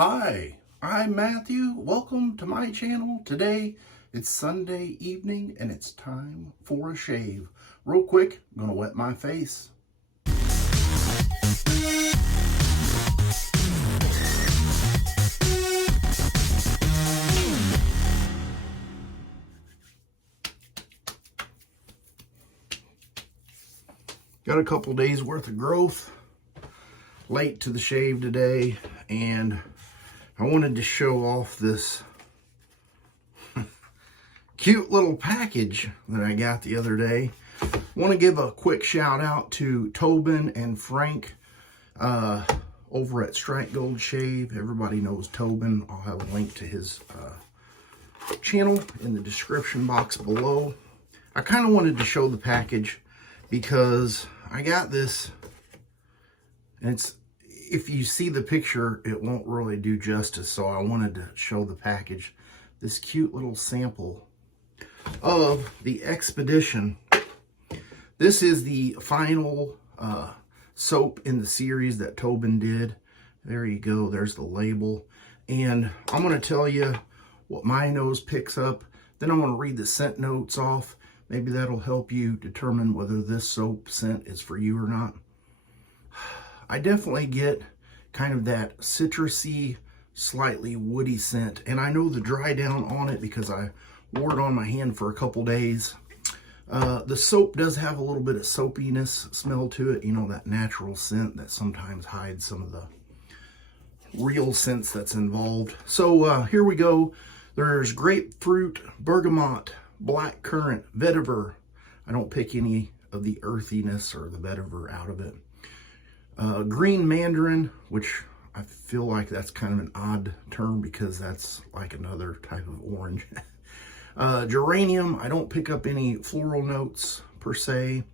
Hi, I'm Matthew. Welcome to my channel. Today, it's Sunday evening and it's time for a shave. Real quick, I'm gonna wet my face. Got a couple days worth of growth. Late to the shave today, and I wanted to show off this cute little package that I got the other day. Want to give a quick shout out to Tobin and Frank over at Strike Gold Shave. Everybody knows Tobin. I'll have a link to his channel in the description box below. I kind of wanted to show the package because I got this, and it's, if you see the picture, it won't really do justice, so I wanted to show the package. This cute little sample of the Expedition. This is the final soap in the series that Tobin did. There you go, there's the label. And I'm going to tell you what my nose picks up. Then I'm going to read the scent notes off. Maybe that'll help you determine whether this soap scent is for you or not. I definitely get kind of that citrusy, slightly woody scent. And I know the dry down on it because I wore it on my hand for a couple days. The soap does have a little bit of soapiness smell to it. You know, that natural scent that sometimes hides some of the real scents that's involved. So here we go. There's grapefruit, bergamot, black currant, vetiver. I don't pick any of the earthiness or the vetiver out of it. Green mandarin, which I feel like that's kind of an odd term because that's like another type of orange. Geranium, I don't pick up any floral notes per se.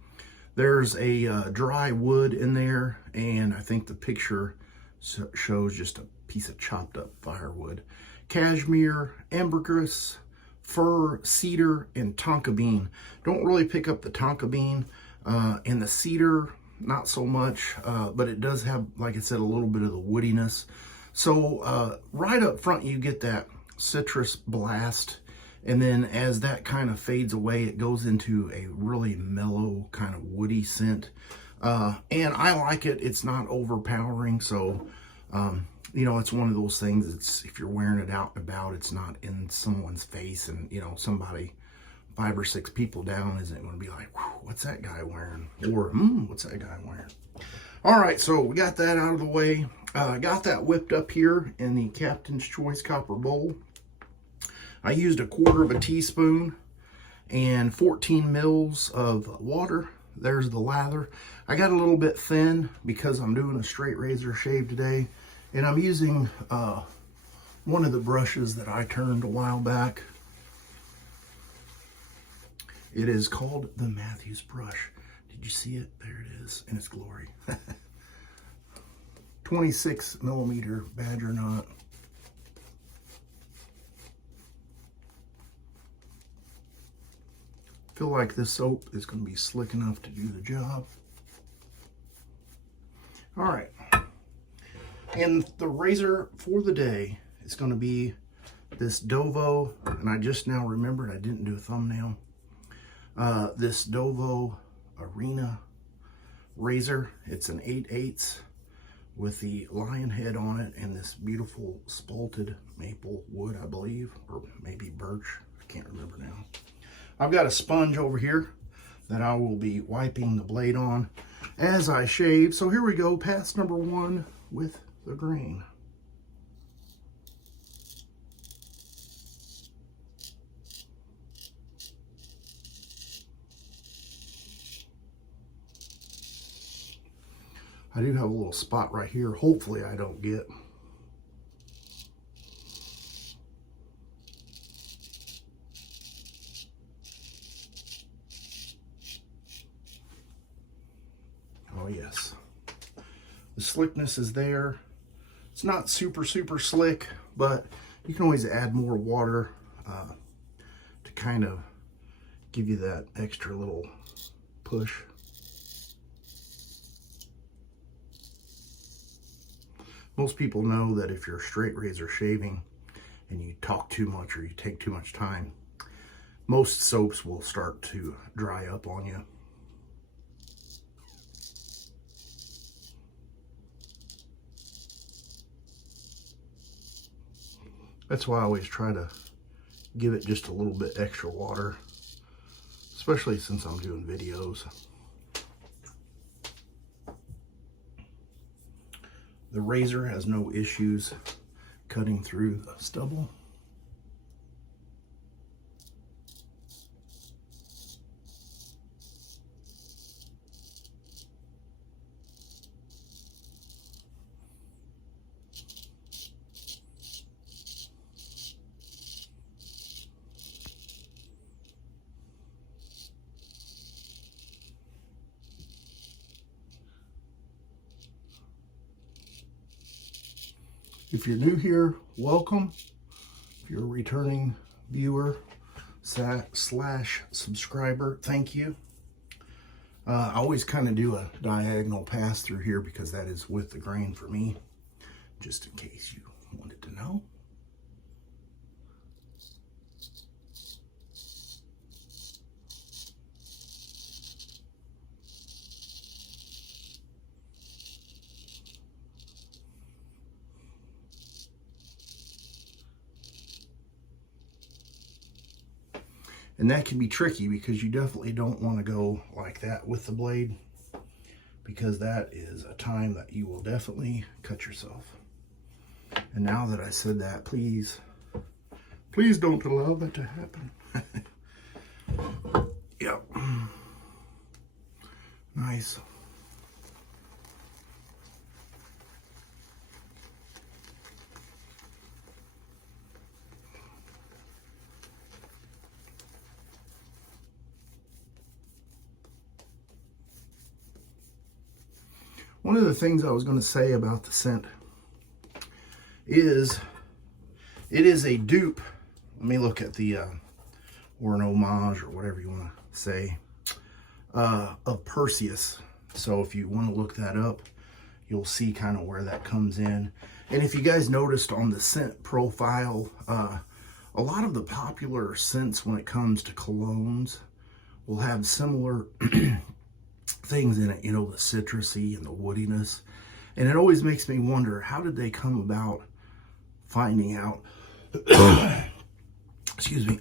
There's a dry wood in there, and I think the picture shows just a piece of chopped up firewood. Cashmere, ambergris, fir, cedar, and tonka bean. Don't really pick up the tonka bean and the cedar. Not so much, but it does have, like I said, a little bit of the woodiness. So right up front, you get that citrus blast. And then as that kind of fades away, it goes into a really mellow kind of woody scent. And I like it. It's not overpowering. So, you know, it's one of those things. It's, if you're wearing it out and about, it's not in someone's face and, you know, somebody 5 or 6 people down isn't going to be like, what's that guy wearing? Or, what's that guy wearing? All right, so we got that out of the way. I got that whipped up here in the Captain's Choice copper bowl. I used 1/4 teaspoon and 14 mils of water. There's the lather. I got a little bit thin because I'm doing a straight razor shave today. And I'm using one of the brushes that I turned a while back. It is called the Matthews brush. Did you see it? There it is in its glory. 26 millimeter badger knot. Feel like this soap is going to be slick enough to do the job. All right. And the razor for the day is going to be this Dovo. And I just now remembered I didn't do a thumbnail. This Dovo Arena razor. It's an 8/8 with the lion head on it and this beautiful spalted maple wood, I believe, or maybe birch. I can't remember now. I've got a sponge over here that I will be wiping the blade on as I shave. So here we go, pass number 1 with the grain. I do have a little spot right here. Hopefully I don't get. Oh yes. The slickness is there. It's not super slick, but you can always add more water to kind of give you that extra little push. Most people know that if you're straight razor shaving and you talk too much or you take too much time, most soaps will start to dry up on you. That's why I always try to give it just a little bit extra water, especially since I'm doing videos. The razor has no issues cutting through the stubble. If you're new here, welcome. If you're a returning viewer slash subscriber, thank you. I always kind of do a diagonal pass through here because that is with the grain for me, just in case you wanted to know. And that can be tricky because you definitely don't want to go like that with the blade, because that is a time that you will definitely cut yourself. And now that I said that, please don't allow that to happen. Yep. Nice. One of the things I was going to say about the scent is it is a dupe. Let me look at the, or an homage or whatever you want to say, of Perseus. So if you want to look that up, you'll see kind of where that comes in. And if you guys noticed on the scent profile, a lot of the popular scents when it comes to colognes will have similar things in it, you know, the citrusy and the woodiness. And it always makes me wonder, how did they come about finding out excuse me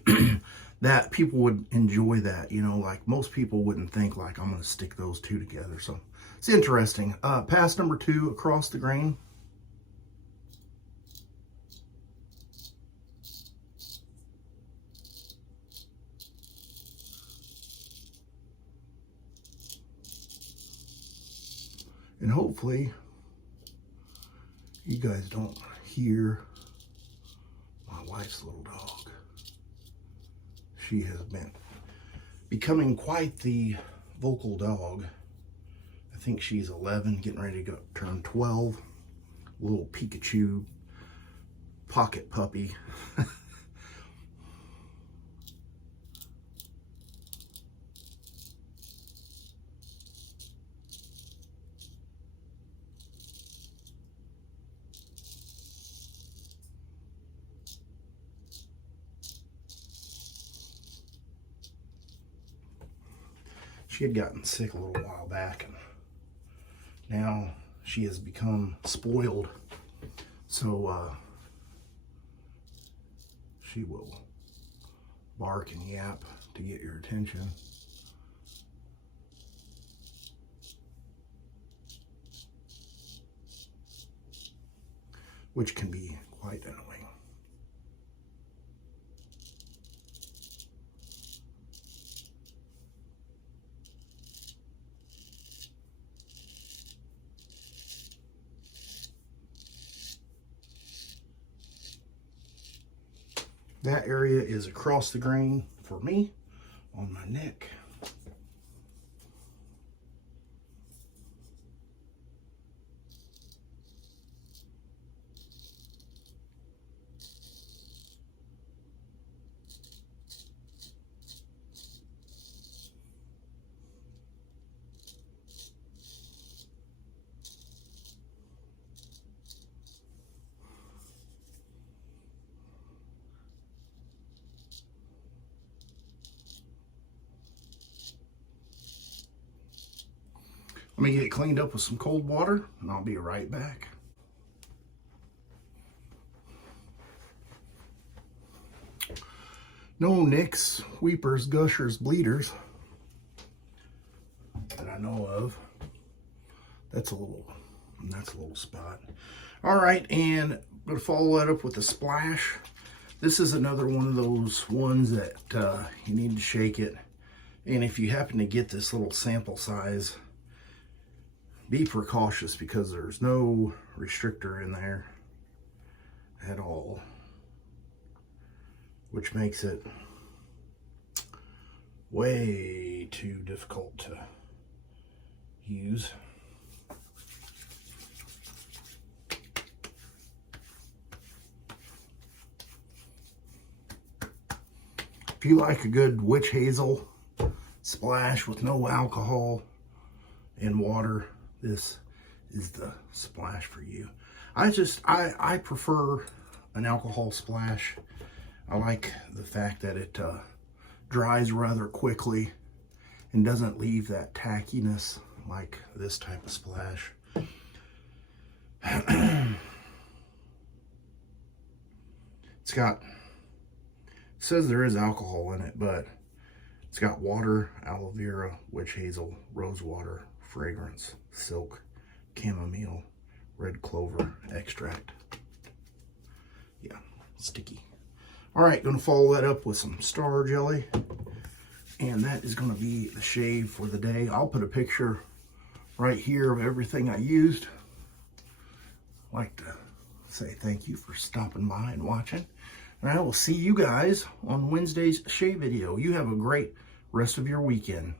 that people would enjoy that? You know, like most people wouldn't think like, I'm going to stick those two together. So it's interesting. Pass number 2 across the grain. And hopefully you guys don't hear my wife's little dog. She has been becoming quite the vocal dog. I think she's 11, getting ready to turn 12. Little Pikachu pocket puppy. She had gotten sick a little while back, and now she has become spoiled. So she will bark and yap to get your attention. Which can be quite annoying. That area is across the grain for me on my neck. Let me get it cleaned up with some cold water, and I'll be right back. No nicks, weepers, gushers, bleeders that I know of. That's a little spot. All right, and I'm gonna follow that up with a splash. This is another one of those ones that you need to shake it. And if you happen to get this little sample size, be precautious because there's no restrictor in there at all, which makes it way too difficult to use. If you like a good witch hazel splash with no alcohol and water, this is the splash for you. I prefer an alcohol splash. I like the fact that it dries rather quickly and doesn't leave that tackiness like this type of splash. It says there is alcohol in it, but it's got water, aloe vera, witch hazel, rose water, fragrance, silk, chamomile, red clover extract. Yeah, sticky. All right, gonna follow that up with some Star Jelly, and that is gonna be the shave for the day. I'll put a picture right here of everything I used. I'd like to say thank you for stopping by and watching. And I will see you guys on Wednesday's shave video. You have a great rest of your weekend.